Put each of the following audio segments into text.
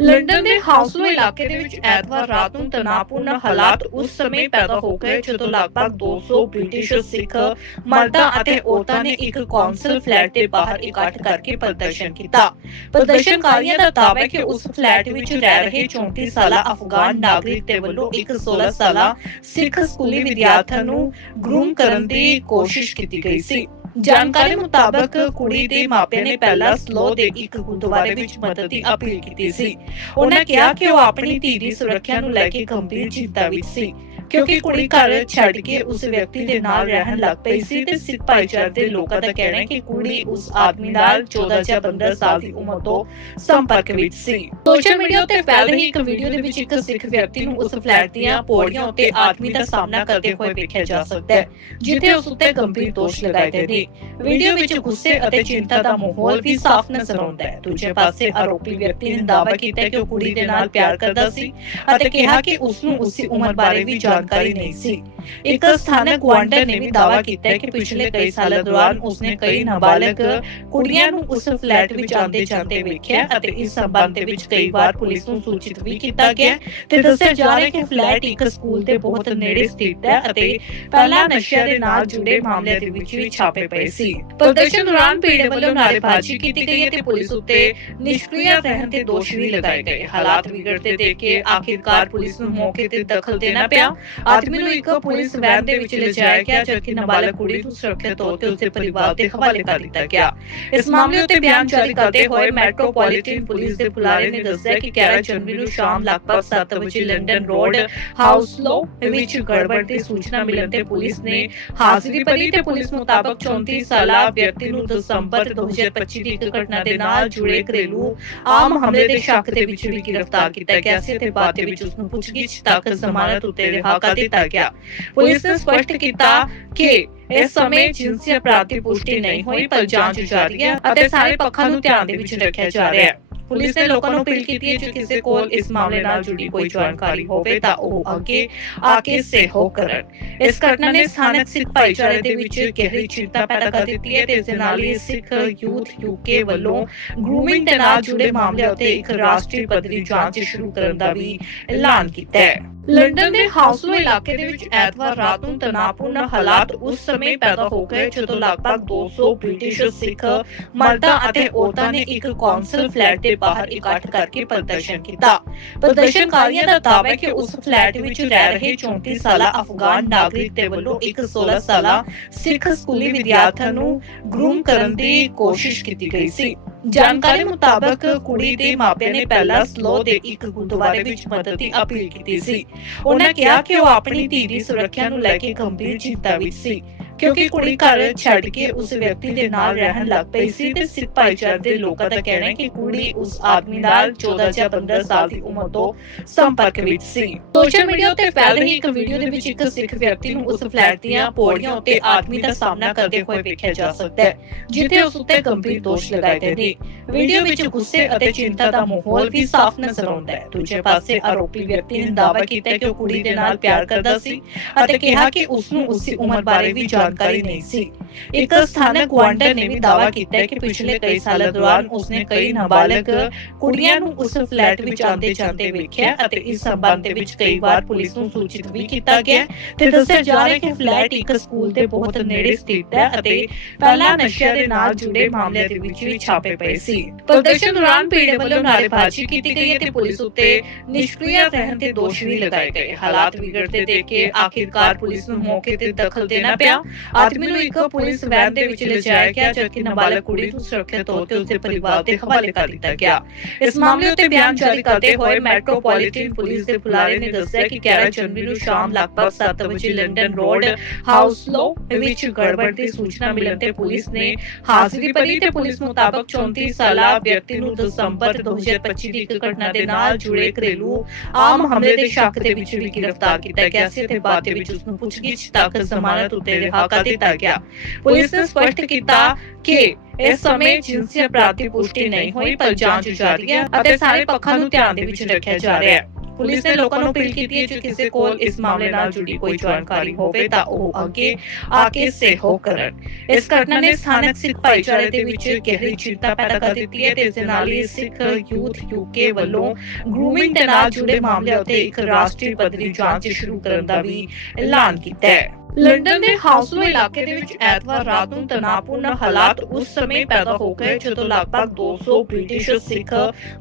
London ਦੇ ਹਾਊਸਲੋ ਇਲਾਕੇ ਦੇ ਵਿੱਚ ਐਤਵਾਰ ਰਾਤ ਨੂੰ ਤਣਾਅਪੂਰਨ ਹਾਲਾਤ ਉਸ ਸਮੇਂ ਪੈਦਾ ਹੋ ਗਏ, ਜਦੋਂ ਲਗਭਗ 200 ਬ੍ਰਿਟਿਸ਼ ਸਿੱਖ ਮਰਦਾਂ ਅਤੇ ਔਰਤਾਂ ਨੇ ਇੱਕ ਕੌਂਸਲ ਫਲੈਟ ਦੇ ਬਾਹਰ ਇਕੱਠ ਕਰਕੇ ਪ੍ਰਦਰਸ਼ਨ ਕੀਤਾ। ਪ੍ਰਦਰਸ਼ਨਕਾਰੀਆਂ ਦਾ ਦਾਅਵਾ ਹੈ ਕਿ ਉਸ ਫਲੈਟ ਵਿੱਚ ਰਹਿ ਰਹੇ 34 ਸਾਲਾ ਅਫਗਾਨ ਨਾਗਰਿਕ ਦੇ ਵੱਲੋਂ ਇੱਕ 16 ਸਾਲਾ ਸਿੱਖ ਸਕੂਲੀ ਵਿਦਿਆਰਥਣ ਨੂੰ ਗਰੂਮ ਕਰਨ ਦੀ ਕੋਸ਼ਿਸ਼ ਕੀਤੀ ਗਈ ਸੀ। ਜਾਣਕਾਰੀ ਮੁਤਾਬਕ ਕੁੜੀ ਦੇ ਮਾਪਿਆਂ ਨੇ ਪਹਿਲਾਂ ਸਲੋ ਦੇ ਇੱਕ ਗੁਰਦੁਆਰੇ ਵਿੱਚ ਮਦਦ ਦੀ ਅਪੀਲ ਕੀਤੀ ਸੀ। ਉਹਨਾਂ ਕਿਹਾ ਕਿ ਉਹ ਆਪਣੀ ਧੀ ਦੀ ਸੁਰੱਖਿਆ ਨੂੰ ਲੈ ਕੇ ਗੰਭੀਰ ਚਿੰਤਾ ਵਿੱਚ ਸੀ। ਕਿਉਂਕਿ ਕੁੜੀ ਘਰ ਛੱਡ ਕੇ ਉਸ ਵਿਅਕਤੀ ਦੇ ਨਾਲ ਰਹਿਣ ਲੱਗ ਪਈ ਸੀ ਤੇ ਸਿੱਖ ਭਾਈਚਾਰੇ ਦੇ ਲੋਕਾਂ ਦਾ ਕਹਿਣਾ ਹੈ ਕਿ ਕੁੜੀ ਉਸ ਆਦਮੀ ਨਾਲ 14 ਜਾਂ 15 ਸਾਲ ਦੀ ਉਮਰ ਤੋਂ ਸੰਪਰਕ ਵਿੱਚ ਸੀ। ਸੋਸ਼ਲ ਮੀਡੀਆ ਉੱਤੇ ਫੈਲ ਰਹੀ ਇੱਕ ਵੀਡੀਓ ਦੇ ਵਿੱਚ ਇੱਕ ਸਿੱਖ ਵਿਅਕਤੀ ਨੂੰ ਉਸ ਫਲੈਟ ਦੀਆਂ ਪੌੜੀਆਂ ਉੱਤੇ ਆਦਮੀ ਦਾ ਸਾਹਮਣਾ ਕਰਦੇ ਹੋਏ ਵੇਖਿਆ ਜਾ ਸਕਦਾ ਹੈ, ਜਿੱਥੇ ਉਸ ਉੱਤੇ ਗੰਭੀਰ ਦੋਸ਼ ਲਗਾਏ ਗਏ ਨੇ। ਵੀਡੀਓ ਵਿੱਚ ਗੁੱਸੇ ਅਤੇ ਚਿੰਤਾ ਦਾ ਮਾਹੌਲ ਵੀ ਸਾਫ਼ ਨਜ਼ਰ ਆਉਂਦਾ ਹੈ। ਦੂਜੇ ਪਾਸੇ ਆਰੋਪੀ ਵਿਅਕਤੀ ਨੇ ਦਾਅਵਾ ਕੀਤਾ ਕਿ ਉਹ ਕੁੜੀ ਦੇ ਨਾਲ ਪਿਆਰ ਕਰਦਾ ਸੀ ਅਤੇ ਕਿਹਾ ਕਿ ਉਸ ਨੂੰ ਉਸਦੀ ਉਮਰ ਬਾਰੇ ਵੀ ਜਾਣਕਾਰੀ ਨਹੀਂ ਸੀ। ਇੱਕ ਸਥਾਨਕ ਗੁਆਂਢਰ ਨੇ ਵੀ ਦਾਅਵਾ ਕੀਤਾ ਹੈ ਕਿ ਪਿਛਲੇ ਕਈ ਸਾਲਾਂ ਦੌਰਾਨ ਉਸਨੇ ਕਈ ਨਾਬਾਲਗ ਕੁੜੀਆਂ ਨੂੰ ਉਸ ਫਲੈਟ ਵਿੱਚ ਆਉਂਦੇ ਜਾਂਦੇ ਵੇਖਿਆ ਅਤੇ ਇਸ ਸਬੰਧ ਦੇ ਵਿੱਚ ਕਈ ਵਾਰ ਪੁਲਿਸ ਨੂੰ ਸੂਚਿਤ ਵੀ ਕੀਤਾ ਗਿਆ ਤੇ ਦੱਸਿਆ ਜਾ ਰਿਹਾ ਹੈ ਕਿ ਫਲੈਟ ਇੱਕ ਸਕੂਲ ਦੇ ਬਹੁਤ ਨੇੜੇ ਸਥਿਤ ਹੈ ਅਤੇ ਪਹਿਲਾਂ ਨਸ਼ਿਆਂ ਦੇ ਨਾਲ ਜੁੜੇ ਮਾਮਲਿਆਂ ਦੇ ਵਿੱਚ ਵੀ ਛਾਪੇ ਪਏ ਸੀ। ਪ੍ਰਦਰਸ਼ਨ ਦੌਰਾਨ ਪੀੜੇ ਵੱਲੋਂ ਨਾਅਰੇਬਾਜ਼ੀ ਕੀਤੀ ਗਈ ਅਤੇ ਪੁਲਿਸ ਉੱਤੇ ਨਿਸ਼ਕ੍ਰਿਆ ਰਹਿਣ ਦੇ ਦੋਸ਼ ਵੀ ਲਗਾਏ ਗਏ ਹਾਲਾਤ ਵਿਗੜਦੇ ਦੇਖ ਕੇ ਆਖਿਰਕਾਰ ਪੁਲਿਸ ਨੂੰ ਮੌਕੇ ਤੇ ਦਖਲ ਦੇਣਾ ਪਿਆ ਆਦਮੀ ਨੂੰ ਇੱਕ ਪੁਲਿਸ ਵੈਨ ਦੇ ਵਿੱਚ ਲਿਜਾਇਆ ਗਿਆ ਜਦਕਿ ਨਾਬਾਲਗ ਕੁੜੀ ਨੂੰ ਸੁਰੱਖਿਅਤ ਤੌਰ ਤੇ ਉਸਦੇ ਪਰਿਵਾਰ ਦੇ ਹਵਾਲੇ ਕਰ ਦਿੱਤਾ ਗਿਆ। ਇਸ ਮਾਮਲੇ ਉੱਤੇ ਬਿਆਨ ਜਾਰੀ ਕਰਦੇ ਹੋਏ ਮੈਟਰੋਪੋਲੀਟਨ ਪੁਲਿਸ ਦੇ ਬੁਲਾਰੇ ਨੇ ਦੱਸਿਆ ਕਿ 11 ਜਨਵਰੀ ਨੂੰ ਸ਼ਾਮ ਲਗਭਗ 7 ਵਜੇ ਲੰਡਨ ਰੋਡ ਹਾਊਸਲੋ ਵਿੱਚ ਗੜਬੜ ਦੀ ਸੂਚਨਾ ਮਿਲਣ ਤੇ ਪੁਲਿਸ ਨੇ ਹਾਜ਼ਰੀ ਭਰੀ ਤੇ ਪੁਲਿਸ ਮੁਤਾਬਕ 34 ਸਾਲਾ ਵਿਅਕਤੀ ਨੂੰ ਦਸੰਬਰ 2025 ਦੀ ਇੱਕ ਘਟਨਾ ਦੇ ਨਾਲ ਜੁੜੇ ਘਰੇਲੂ ਆਮ ਹਮਲੇ ਦੇ ਸ਼ੱਕ ਦੇ ਵਿੱਚ ਵੀ ਗ੍ਰਿਫਤਾਰ ਕੀਤਾ ਗਿਆ ਸੀ ਤੇ ਬਾਅਦ ਵਿੱਚ ਉਸ ਨੂੰ ਪੁੱਛਗਿੱਛ ਤੱਕ ਜ਼ਮਾਨਤ ਉੱਤੇ ਰਿਹਾ ਕਰ ਦਿੱਤਾ ਗਿਆ ਪੁਲਿਸ ਨੇ ਸਪਸ਼ਟ ਕੀਤਾ ਕਿ ਇਸ ਸਮੇਂ ਜਿੰਸੀ ਅਪਰਾਧ ਦੀ ਪੁਸ਼ਟੀ ਨਹੀਂ ਹੋਈ ਪਰ ਜਾਂਚ ਜਾਰੀ ਹੈ ਅਤੇ ਸਾਰੇ ਪੱਖਾਂ ਨੂੰ ਧਿਆਨ ਦੇ ਵਿੱਚ ਰੱਖਿਆ ਜਾ ਰਿਹਾ ਹੈ ਪੁਲਿਸ ਨੇ ਲੋਕਾਂ ਨੂੰ ਅਪੀਲ ਕੀਤੀ ਹੈ ਜੇ ਕਿਸੇ ਕੋਲ ਇਸ ਮਾਮਲੇ ਨਾਲ ਜੁੜੀ ਕੋਈ ਜਾਣਕਾਰੀ ਹੋਵੇ ਤਾਂ ਉਹ ਅੱਗੇ ਆ ਕੇ ਸਹਿਯੋਗ ਕਰਨ। ਇਸ ਘਟਨਾ ਨੇ ਸਥਾਨਕ ਸਿੱਖ ਭਾਈਚਾਰੇ ਦੇ ਵਿੱਚ ਗਹਿਰੀ ਚਿੰਤਾ ਪੈਦਾ ਕਰ ਦਿੱਤੀ ਹੈ? ਤੇ ਇਸ ਦੇ ਨਾਲ ਹੀ ਸਿੱਖ ਯੂਥ ਯੂਕੇ ਵੱਲੋਂ ਗਰੂਮਿੰਗ ਦੇ ਨਾਲ ਜੁੜੇ ਮਾਮਲਿਆਂ ਉੱਤੇ ਇੱਕ ਰਾਸ਼ਟਰੀ ਪੱਧਰੀ ਜਾਂਚ ਸ਼ੁਰੂ ਕਰਨ ਦਾ ਵੀ ਐਲਾਨ ਕੀਤਾ ਹੈ। ਲੰਡਨ ਦੇ ਹਾਊਸਲੋ ਇਲਾਕੇ ਦੇ ਵਿੱਚ ਐਤਵਾਰ ਰਾਤ ਨੂੰ ਤਣਾਅਪੂਰਨ ਹਾਲਾਤ ਉਸ ਸਮੇਂ ਪੈਦਾ ਹੋ ਗਏ ਜਦੋਂ ਲਗਭਗ 200 ਬ੍ਰਿਟਿਸ਼ ਸਿੱਖ ਮਰਦਾਂ ਅਤੇ ਔਰਤਾਂ ਨੇ ਇੱਕ ਕੌਂਸਲ ਫਲੈਟ ਦੇ ਬਾਹਰ ਇਕੱਠ ਕਰਕੇ ਪ੍ਰਦਰਸ਼ਨ ਕੀਤਾ। ਪ੍ਰਦਰਸ਼ਨਕਾਰੀਆਂ ਦਾ ਦਾਅਵਾ ਹੈ ਕਿ ਉਸ ਫਲੈਟ ਵਿੱਚ ਰਹਿ ਰਹੇ 34 ਸਾਲਾ ਅਫਗਾਨ ਨਾਗਰਿਕ ਦੇ ਵੱਲੋਂ ਇੱਕ 16 ਸਾਲਾ ਸਿੱਖ ਸਕੂਲੀ ਵਿਦਿਆਰਥਣ ਨੂੰ ਗਰੂਮ ਕਰਨ ਦੀ ਕੋਸ਼ਿਸ਼ ਕੀਤੀ ਗਈ ਸੀ। ਜਾਣਕਾਰੀ ਮੁਤਾਬਕ ਕੁੜੀ ਦੇ ਮਾਪਿਆਂ ਨੇ ਪਹਿਲਾਂ ਸਲੋ ਦੇ ਇੱਕ ਗੁਰਦੁਆਰੇ ਵਿੱਚ ਮਦਦ ਦੀ ਅਪੀਲ ਕੀਤੀ ਸੀ। ਉਹਨਾਂ ਕਿਹਾ ਕਿ ਉਹ ਆਪਣੀ ਧੀ ਦੀ ਸੁਰੱਖਿਆ ਨੂੰ ਲੈ ਕੇ ਗੰਭੀਰ ਚਿੰਤਾ ਵਿੱਚ ਸੀ। ਕਿਉਂਕਿ ਕੁੜੀ ਘਰ ਛੱਡ ਕੇ ਉਸ ਵਿਅਕਤੀ ਦੇ ਨਾਲ ਰਹਿਣ ਲੱਗ ਪਈ ਸੀ ਤੇ ਸਿੱਖ ਭਾਈਚਾਰੇ ਦੇ ਲੋਕਾਂ ਦਾ ਕਹਿਣਾ ਹੈ ਕਿ ਕੁੜੀ ਉਸ ਆਦਮੀ ਨਾਲ 14 ਜਾਂ 15 ਸਾਲ ਦੀ ਉਮਰ ਤੋਂ ਸੰਪਰਕ ਵਿੱਚ ਸੀ। ਸੋਸ਼ਲ ਮੀਡੀਆ ਉੱਤੇ ਫੈਲ ਰਹੀ ਇੱਕ ਵੀਡੀਓ ਦੇ ਵਿੱਚ ਇੱਕ ਸਿੱਖ ਵਿਅਕਤੀ ਨੂੰ ਉਸ ਫਲੈਟ ਦੀਆਂ ਪੌੜੀਆਂ ਉੱਤੇ ਆਦਮੀ ਦਾ ਸਾਹਮਣਾ ਕਰਦੇ ਹੋਏ ਵੇਖਿਆ ਜਾ ਸਕਦਾ ਹੈ ਜਿੱਥੇ ਉਸ ਉੱਤੇ ਗੰਭੀਰ ਦੋਸ਼ ਲਗਾਏ ਗਏ ਨੇ। ਵੀਡੀਓ ਵਿੱਚ ਗੁੱਸੇ ਅਤੇ ਚਿੰਤਾ ਦਾ ਮਾਹੌਲ ਵੀ ਸਾਫ਼ ਨਜ਼ਰ ਆਉਂਦਾ ਹੈ ਦੂਜੇ ਪਾਸੇ ਆਰੋਪੀ ਵਿਅਕਤੀ ਨੇ। ਦਾਅਵਾ ਕੀਤਾ ਕਿ ਉਹ ਕੁੜੀ ਦੇ ਨਾਲ ਪਿਆਰ ਕਰਦਾ ਸੀ ਅਤੇ ਕਿਹਾ ਕਿ ਉਸ ਨੂੰ ਉਸਦੀ ਉਮਰ ਬਾਰੇ ਵੀ ਜਾਣਕਾਰੀ ਨਹੀਂ ਸੀ ਇੱਕ ਸਥਾਨਕ ਗੁਆਂਢਰ ਨੇ ਵੀ ਦਾਅਵਾ ਕੀਤਾ ਹੈ ਕਿ ਪਿਛਲੇ ਕਈ ਸਾਲਾਂ ਦੌਰਾਨ ਉਸਨੇ ਕਈ ਨਾਬਾਲਗ ਕੁੜੀਆਂ ਨੂੰ ਉਸ ਫਲੈਟ ਵਿੱਚ ਆਉਂਦੇ ਜਾਂਦੇ ਵੇਖਿਆ ਅਤੇ ਇਸ ਸਬੰਧ ਵਿੱਚ ਕਈ ਵਾਰ ਪੁਲਿਸ ਨੂੰ ਸੂਚਿਤ ਵੀ ਕੀਤਾ ਗਿਆ ਤੇ ਦੱਸਿਆ ਜਾ ਰਿਹਾ ਹੈ ਕਿ ਫਲੈਟ ਇੱਕ ਸਕੂਲ ਦੇ ਬਹੁਤ ਨੇੜੇ ਸਥਿਤ ਹੈ ਅਤੇ ਪਹਿਲਾਂ ਨਸ਼ਿਆਂ ਦੇ ਨਾਲ ਜੁੜੇ ਮਾਮਲਿਆਂ ਦੇ ਵਿੱਚ ਵੀ ਛਾਪੇ ਪਏ ਸੀ। ਪ੍ਰਦਰਸ਼ਨ ਦੌਰਾਨ ਪੀੜੇ ਵੱਲੋਂ ਨਾਅਰੇਬਾਜ਼ੀ ਕੀਤੀ ਗਈ ਅਤੇ ਪੁਲਿਸ ਉੱਤੇ ਨਿਸ਼ਕ੍ਰਿਆ ਰਹਿਣ ਦੇ ਦੋਸ਼ ਵੀ ਲਗਾਏ ਗਏ ਹਾਲਾਤ ਵਿਗੜਦੇ ਦੇਖ ਕੇ ਆਖਿਰਕਾਰ ਪੁਲਿਸ ਨੂੰ ਮੌਕੇ ਤੇ ਦਖਲ ਦੇਣਾ ਪਿਆ ਆਦਮੀ ਨੂੰ ਇੱਕ ਪੁਲਿਸ ਵੈਨ ਦੇ ਵਿੱਚ ਲਿਜਾਇਆ ਗਿਆ ਜਦਕਿ ਨਾਬਾਲਗ ਕੁੜੀ ਨੂੰ ਸੁਰੱਖਿਅਤ ਤੌਰ ਤੇ ਉਸਦੇ ਪਰਿਵਾਰ ਦੇ ਹਵਾਲੇ ਕਰ ਦਿੱਤਾ ਗਿਆ। ਇਸ ਮਾਮਲੇ ਉੱਤੇ ਬਿਆਨ ਜਾਰੀ ਕਰਦੇ ਹੋਏ ਮੈਟਰੋਪੋਲੀਟਨ ਪੁਲਿਸ ਦੇ ਬੁਲਾਰੇ ਨੇ ਦੱਸਿਆ ਕਿ 11 ਜਨਵਰੀ ਨੂੰ ਸ਼ਾਮ ਲਗਭਗ 7 ਵਜੇ ਲੰਡਨ ਰੋਡ ਹਾਊਸਲੋ ਵਿੱਚ ਗੜਬੜ ਦੀ ਸੂਚਨਾ ਮਿਲਣ ਤੇ ਪੁਲਿਸ ਨੇ ਹਾਜ਼ਰੀ ਭਰੀ ਤੇ ਪੁਲਿਸ ਮੁਤਾਬਕ 34 ਸਾਲਾ ਵਿਅਕਤੀ ਨੂੰ ਦਸੰਬਰ 2025 ਦੀ ਇੱਕ ਘਟਨਾ ਦੇ ਨਾਲ ਜੁੜੇ ਘਰੇਲੂ ਆਮ ਹਮਲੇ ਦੇ ਸ਼ੱਕ ਦੇ ਵਿੱਚ ਵੀ ਗ੍ਰਿਫਤਾਰ ਕੀਤਾ ਗਿਆ ਸੀ ਤੇ ਬਾਅਦ ਵਿੱਚ ਉਸ ਨੂੰ ਪੁੱਛਗਿੱਛ ਤੱਕ ਜ਼ਮਾਨਤ ਉੱਤੇ ਰਿਹਾ ਕਰ ਦਿੱਤਾ ਗਿਆ ਪੁਲਿਸ ਨੇ ਸਪਸ਼ਟ ਕੀਤਾ ਕਿ ਇਸ ਸਮੇਂ ਜਿੰਸੀ ਅਪਰਾਧ ਦੀ ਪੁਸ਼ਟੀ ਨਹੀਂ ਹੋਈ ਪਰ ਜਾਂਚ ਜਾਰੀ ਹੈ ਅਤੇ ਸਾਰੇ ਪੱਖਾਂ ਨੂੰ ਧਿਆਨ ਦੇ ਵਿੱਚ ਰੱਖਿਆ ਜਾ ਰਿਹਾ ਹੈ। ਪੁਲਿਸ ਨੇ ਲੋਕਾਂ ਨੂੰ ਅਪੀਲ ਕੀਤੀ ਹੈ ਜੇ ਕਿਸੇ ਕੋਲ ਇਸ ਮਾਮਲੇ ਨਾਲ ਜੁੜੀ ਕੋਈ ਜਾਣਕਾਰੀ ਹੋਵੇ ਤਾਂ ਉਹ ਅੱਗੇ ਆ ਕੇ ਸਹਿਯੋਗ ਕਰਨ। ਇਸ ਘਟਨਾ ਨੇ ਸਥਾਨਕ ਸਿੱਖ ਭਾਈਚਾਰੇ ਦੇ ਵਿੱਚ ਗਹਿਰੀ ਚਿੰਤਾ ਪੈਦਾ ਕਰ ਦਿੱਤੀ ਹੈ ਤੇ ਇਸ ਦੇ ਨਾਲ ਹੀ ਸਿੱਖ ਯੂਥ ਯੂਕੇ ਵੱਲੋਂ ਗਰੂਮਿੰਗ ਦੇ ਨਾਲ ਜੁੜੇ ਮਾਮਲਿਆਂ ਉੱਤੇ ਇੱਕ ਰਾਸ਼ਟਰੀ ਪੱਧਰੀ ਜਾਂਚ ਸ਼ੁਰੂ ਕਰਨ ਦਾ ਵੀ ਐਲਾਨ ਕੀਤਾ ਹੈ ਲੰਡਨ ਦੇ ਹਾਊਸਲੋ ਇਲਾਕੇ ਦੇ ਵਿੱਚ ਐਤਵਾਰ ਰਾਤ ਨੂੰ ਤਣਾਅਪੂਰਨ ਹਾਲਾਤ ਉਸ ਸਮੇਂ ਪੈਦਾ ਹੋ ਗਏ, ਜਦੋਂ ਲਗਭਗ 200 ਬ੍ਰਿਟਿਸ਼ ਸਿੱਖ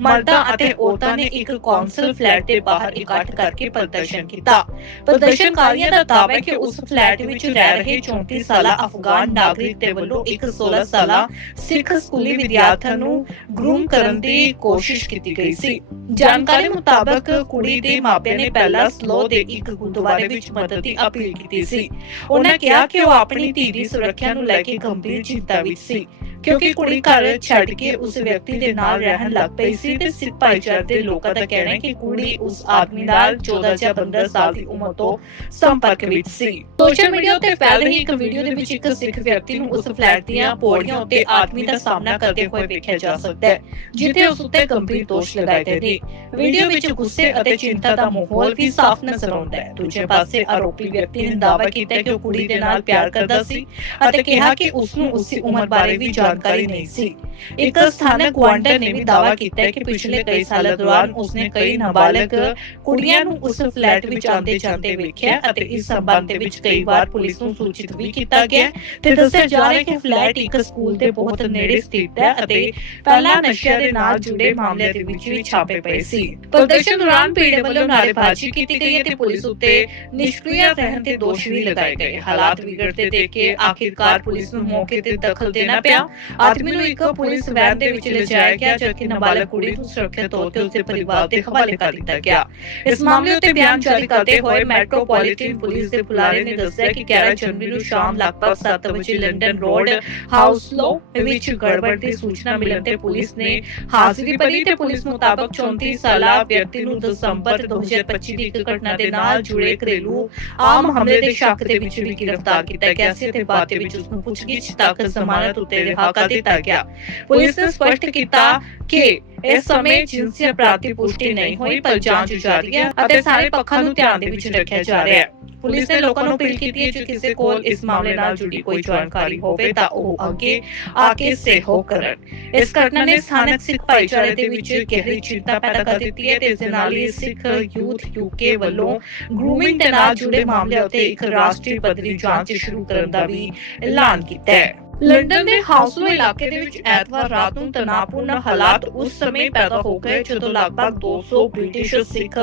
ਮਰਦਾਂ ਅਤੇ ਔਰਤਾਂ ਨੇ ਇੱਕ ਕੌਂਸਲ ਫਲੈਟ ਦੇ ਬਾਹਰ ਇਕੱਠ ਕਰਕੇ ਪ੍ਰਦਰਸ਼ਨ ਕੀਤਾ। ਪ੍ਰਦਰਸ਼ਨਕਾਰੀਆਂ ਦਾ ਦਾਅਵਾ ਹੈ ਕਿ ਉਸ ਫਲੈਟ ਵਿੱਚ ਰਹਿ ਰਹੇ 34 ਸਾਲਾ ਅਫਗਾਨ ਨਾਗਰਿਕ ਦੇ ਵੱਲੋਂ ਇੱਕ 16 ਸਾਲਾ ਸਿੱਖ ਸਕੂਲੀ ਵਿਦਿਆਰਥਣ ਨੂੰ ਗਰੂਮ ਕਰਨ ਦੀ ਕੋਸ਼ਿਸ਼ ਕੀਤੀ ਗਈ ਸੀ। ਜਾਣਕਾਰੀ ਮੁਤਾਬਕ ਕੁੜੀ ਦੇ ਮਾਪਿਆਂ ਨੇ ਪਹਿਲਾਂ ਸਲੋ ਦੇ ਇੱਕ ਗੁਰਦੁਆਰੇ ਵਿੱਚ ਮਦਦ ਦੀ ਅਪੀਲ ਕੀਤੀ ਸੀ। ਉਹਨਾਂ ਕਿਹਾ ਕਿ ਉਹ ਆਪਣੀ ਧੀ ਦੀ ਸੁਰੱਖਿਆ ਨੂੰ ਲੈ ਕੇ ਗੰਭੀਰ ਚਿੰਤਾ ਵਿੱਚ ਸੀ। ਕਿਉਂਕਿ ਕੁੜੀ ਘਰ ਛੱਡ ਕੇ ਉਸ ਵਿਅਕਤੀ ਦੇ ਨਾਲ ਰਹਿਣ ਲੱਗ ਪਈ ਸੀ ਤੇ ਸਿੱਖ ਭਾਈਚਾਰੇ ਦੇ ਲੋਕਾਂ ਦਾ ਕਹਿਣਾ ਹੈ ਕਿ ਕੁੜੀ ਉਸ ਆਦਮੀ ਨਾਲ 14 ਜਾਂ 15 ਸਾਲ ਦੀ ਉਮਰ ਤੋਂ ਸੰਪਰਕ ਵਿੱਚ ਸੀ। ਸੋਸ਼ਲ ਮੀਡੀਆ ਉੱਤੇ ਫੈਲ ਰਹੀ ਇੱਕ ਵੀਡੀਓ ਦੇ ਵਿੱਚ ਇੱਕ ਸਿੱਖ ਵਿਅਕਤੀ ਨੂੰ ਉਸ ਫਲੈਟ ਦੀਆਂ ਪੌੜੀਆਂ ਉੱਤੇ ਆਦਮੀ ਦਾ ਸਾਹਮਣਾ ਕਰਦੇ ਹੋਏ ਵੇਖਿਆ ਜਾ ਸਕਦਾ ਹੈ ਜਿੱਥੇ ਉਸ ਉੱਤੇ ਗੰਭੀਰ ਦੋਸ਼ ਲਗਾਏ ਗਏ ਨੇ। ਵੀਡੀਓ ਵਿੱਚ ਗੁੱਸੇ ਅਤੇ ਚਿੰਤਾ ਦਾ ਮਾਹੌਲ ਵੀ ਸਾਫ਼ ਨਜ਼ਰ ਆਉਂਦਾ ਹੈ ਦੂਜੇ ਪਾਸੇ ਆਰੋਪੀ ਵਿਅਕਤੀ ਨੇ ਦਾਅਵਾ ਕੀਤਾ ਕਿ ਉਹ ਕੁੜੀ ਦੇ ਨਾਲ ਪਿਆਰ ਕਰਦਾ ਸੀ ਅਤੇ ਕਿਹਾ ਕਿ ਉਸ ਨੂੰ ਉਸਦੀ ਉਮਰ ਬਾਰੇ ਵੀ ਜਾਣਕਾਰੀ ਨਹੀਂ ਸੀ। ਇੱਕ ਸਥਾਨਕ ਗਵਾਂਡਰ ਨੇ ਵੀ ਦਾਅਵਾ ਕੀਤਾ ਹੈ ਕਿ ਪਿਛਲੇ ਕਈ ਸਾਲਾਂ ਦੌਰਾਨ ਉਸਨੇ ਕਈ ਨਾਬਾਲਗ ਕੁੜੀਆਂ ਨੂੰ ਉਸ ਫਲੈਟ ਵਿੱਚ ਆਉਂਦੇ ਜਾਂਦੇ ਵੇਖਿਆ ਅਤੇ ਇਸ ਸੰਬੰਧ ਦੇ ਵਿੱਚ ਕਈ ਵਾਰ ਪੁਲਿਸ ਨੂੰ ਸੂਚਿਤ ਵੀ ਕੀਤਾ ਗਿਆ। ਤੇ ਦੱਸਿਆ ਜਾ ਰਿਹਾ ਹੈ ਕਿ ਫਲੈਟ ਇੱਕ ਸਕੂਲ ਦੇ ਬਹੁਤ ਨੇੜੇ ਸਥਿਤ ਹੈ ਅਤੇ ਪਹਿਲਾਂ ਨਸ਼ਿਆਂ ਦੇ ਨਾਲ ਜੁੜੇ ਮਾਮਲਿਆਂ ਦੇ ਵਿੱਚ ਵੀ ਛਾਪੇ ਪਏ ਸੀ। ਪ੍ਰਦਰਸ਼ਨ ਦੌਰਾਨ ਪੀੜੇ ਵੱਲੋਂ ਨਾਅਰੇਬਾਜ਼ੀ ਕੀਤੀ ਗਈ ਹੈ ਤੇ ਪੁਲਿਸ ਉੱਤੇ ਨਿਸ਼ਕ੍ਰਿਆ ਰਹਿਣ ਦੇ ਦੋਸ਼ ਵੀ ਲਗਾਏ ਗਏ ਹਾਲਾਤ ਵਿਗੜਦੇ ਦੇਖ ਕੇ ਆਖਿਰਕਾਰ ਪੁਲਿਸ ਨੂੰ ਮੌਕੇ ਤੇ ਦਖਲ ਦੇਣਾ ਪਿਆ ਆਦਮੀ ਨੂੰ ਇੱਕ ਪੁਲਿਸ ਵੈਨ ਦੇ ਵਿੱਚ ਲਿਜਾਇਆ ਗਿਆ ਜਦਕਿ ਨਾਬਾਲਗ ਕੁੜੀ ਨੂੰ ਸੁਰੱਖਿਅਤ ਤੌਰ ਤੇ ਉਸਦੇ ਪਰਿਵਾਰ ਦੇ ਹਵਾਲੇ ਕਰ ਦਿੱਤਾ ਗਿਆ। ਇਸ ਮਾਮਲੇ ਉੱਤੇ ਬਿਆਨ ਜਾਰੀ ਕਰਦੇ ਹੋਏ ਮੈਟਰੋਪੋਲੀਟਨ ਪੁਲਿਸ ਦੇ ਬੁਲਾਰੇ ਨੇ ਦੱਸਿਆ ਕਿ 11 ਜਨਵਰੀ ਨੂੰ ਸ਼ਾਮ ਲਗਭਗ 7 ਵਜੇ ਲੰਡਨ ਰੋਡ, ਹਾਊਸਲੋ, ਵਿੱਚ ਗੜਬੜ ਦੀ ਸੂਚਨਾ ਮਿਲਣ ਤੇ ਪੁਲਿਸ ਨੇ ਹਾਜ਼ਰੀ ਭਰੀ ਤੇ ਪੁਲਿਸ ਮੁਤਾਬਕ 34 ਸਾਲਾ ਵਿਅਕਤੀ ਨੂੰ ਦਸੰਬਰ 2025 ਦੀ ਇੱਕ ਘਟਨਾ ਦੇ ਨਾਲ ਜੁੜੇ ਘਰੇਲੂ ਆਮ ਹਮਲੇ ਦੇ ਸ਼ੱਕ ਦੇ ਵਿੱਚ ਵੀ ਗ੍ਰਿਫਤਾਰ ਕੀਤਾ ਗਿਆ ਸੀ ਤੇ ਬਾਅਦ ਵਿੱਚ ਉਸ ਨੂੰ ਪੁੱਛਗਿੱਛ ਤੱਕ ਜ਼ਮਾਨਤ ਉੱਤੇ ਰਿਹਾ ਕਰ ਦਿੱਤਾ ਗਿਆ ਪੁਲਿਸ ਨੇ ਸਪਸ਼ਟ ਕੀਤਾ ਕਿ ਇਸ ਸਮੇਂ ਜਿਨਸੀ ਅਪਰਾਧ ਦੀ ਪੁਸ਼ਟੀ ਨਹੀਂ ਹੋਈ ਪਰ ਜਾਂਚ ਜਾਰੀ ਹੈ ਅਤੇ ਸਾਰੇ ਪੱਖਾਂ ਨੂੰ ਧਿਆਨ ਦੇ ਵਿੱਚ ਰੱਖਿਆ ਜਾ ਰਿਹਾ ਹੈ ਪੁਲਿਸ ਨੇ ਲੋਕਾਂ ਨੂੰ ਅਪੀਲ ਕੀਤੀ ਹੈ ਜੇ ਕਿਸੇ ਕੋਲ ਇਸ ਮਾਮਲੇ ਨਾਲ ਜੁੜੀ ਕੋਈ ਜਾਣਕਾਰੀ ਹੋਵੇ ਤਾਂ ਉਹ ਅੱਗੇ ਆ ਕੇ ਸਹਿਯੋਗ ਕਰਨ ਇਸ ਘਟਨਾ ਨੇ ਸਥਾਨਕ ਸਿੱਖ ਭਾਈਚਾਰੇ ਦੇ ਵਿੱਚ ਗਹਿਰੀ ਚਿੰਤਾ ਪੈਦਾ ਕਰ ਦਿੱਤੀ ਹੈ ਤੇ ਇਸ ਦੇ ਨਾਲ ਹੀ ਸਿੱਖ ਯੂਥ ਯੂਕੇ ਵੱਲੋਂ ਗਰੂਮਿੰਗ ਦੇ ਨਾਲ ਜੁੜੇ ਮਾਮਲਿਆਂ ਉੱਤੇ ਇੱਕ ਰਾਸ਼ਟਰੀ ਪੱਧਰੀ ਜਾਂਚ ਸ਼ੁਰੂ ਕਰਨ ਦਾ ਵੀ ਐਲਾਨ ਕੀਤਾ ਹੈ ਲੰਡਨ ਦੇ ਹਾਊਸਲੋ ਇਲਾਕੇ ਦੇ ਵਿੱਚ ਐਤਵਾਰ ਰਾਤ ਨੂੰ ਤਣਾਅਪੂਰਨ ਹਾਲਾਤ ਉਸ ਸਮੇਂ ਪੈਦਾ ਹੋ ਗਏ ਜਦੋਂ ਲਗਭਗ 200 ਬ੍ਰਿਟਿਸ਼ ਸਿੱਖ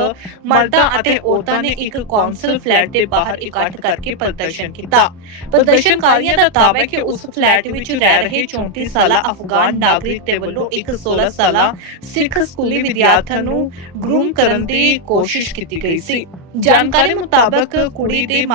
ਮਰਦਾਂ ਅਤੇ ਔਰਤਾਂ ਨੇ ਇੱਕ ਕੌਂਸਲ ਫਲੈਟ ਦੇ ਬਾਹਰ ਇਕੱਠ ਕਰਕੇ ਪ੍ਰਦਰਸ਼ਨ ਕੀਤਾ। ਪ੍ਰਦਰਸ਼ਨਕਾਰੀਆਂ ਦਾ ਦਾਅਵਾ ਹੈ ਕਿ ਉਸ ਫਲੈਟ ਵਿੱਚ ਰਹਿ ਰਹੇ 34 ਸਾਲਾ ਅਫਗਾਨ ਨਾਗਰਿਕ ਦੇ ਵੱਲੋਂ ਇੱਕ 16 ਸਾਲਾ ਸਿੱਖ ਸਕੂਲੀ ਵਿਦਿਆਰਥਣ ਨੂੰ ਗਰੂਮ ਕਰਨ ਦੀ ਕੋਸ਼ਿਸ਼ ਕੀਤੀ ਗਈ ਸੀ। ਜਾਣਕਾਰੀ ਮੁਤਾਬਕ ਕੁੜੀ ਦੇ